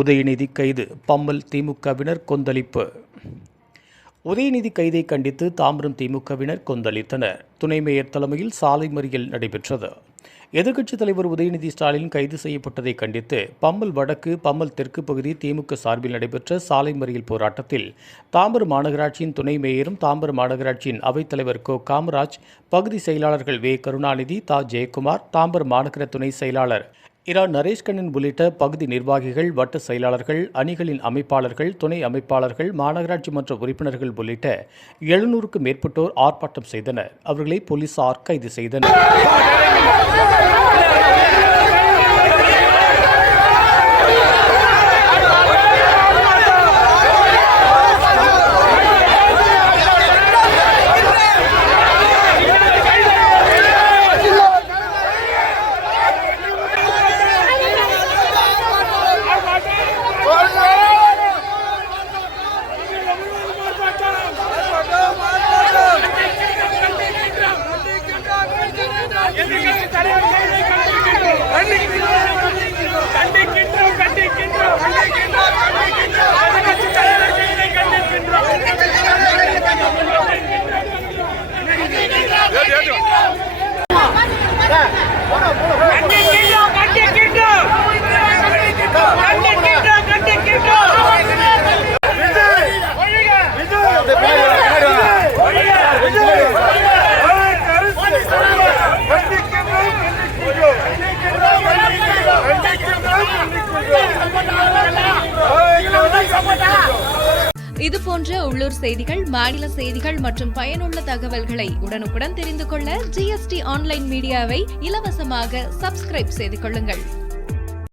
உதயநிதி கைது, பம்மல் திமுகவினர் கொந்தளிப்பு. உதயநிதி கைதை கண்டித்து தாம்பரம் திமுகவினர் கொந்தளித்தனர். துணை மேயர் தலைமையில் சாலை மறியல் நடைபெற்றது. எதிர்க்கட்சித் தலைவர் உதயநிதி ஸ்டாலின் கைது செய்யப்பட்டதை கண்டித்து பம்மல் வடக்கு, பம்மல் தெற்கு பகுதி திமுக சார்பில் நடைபெற்ற சாலை மறியல் போராட்டத்தில் தாம்பரம் மாநகராட்சியின் துணை மேயரும் தாம்பரம் மாநகராட்சியின் அவைத்தலைவர் கோ காமராஜ், பகுதி செயலாளர்கள் வே கருணாநிதி, தா ஜெயக்குமார், தாம்பரம் மாநகர துணை செயலாளர் இரா நரேஷ்கண்ணன் உள்ளிட்ட பகுதி நிர்வாகிகள், வட்ட செயலாளர்கள், அணிகளின் அமைப்பாளர்கள், துணை அமைப்பாளர்கள், மாநகராட்சி மன்ற உறுப்பினர்கள் உள்ளிட்ட 700க்கும் மேற்பட்டோர் ஆர்ப்பாட்டம் செய்தனர். அவர்களை போலீசார் கைது செய்தனர். இதுபோன்ற உள்ளூர் செய்திகள், மாநில செய்திகள் மற்றும் பயனுள்ள தகவல்களை உடனுக்குடன் தெரிந்து கொள்ள GST ஆன்லைன் மீடியாவை இலவசமாக சப்ஸ்கிரைப் செய்து கொள்ளுங்கள்.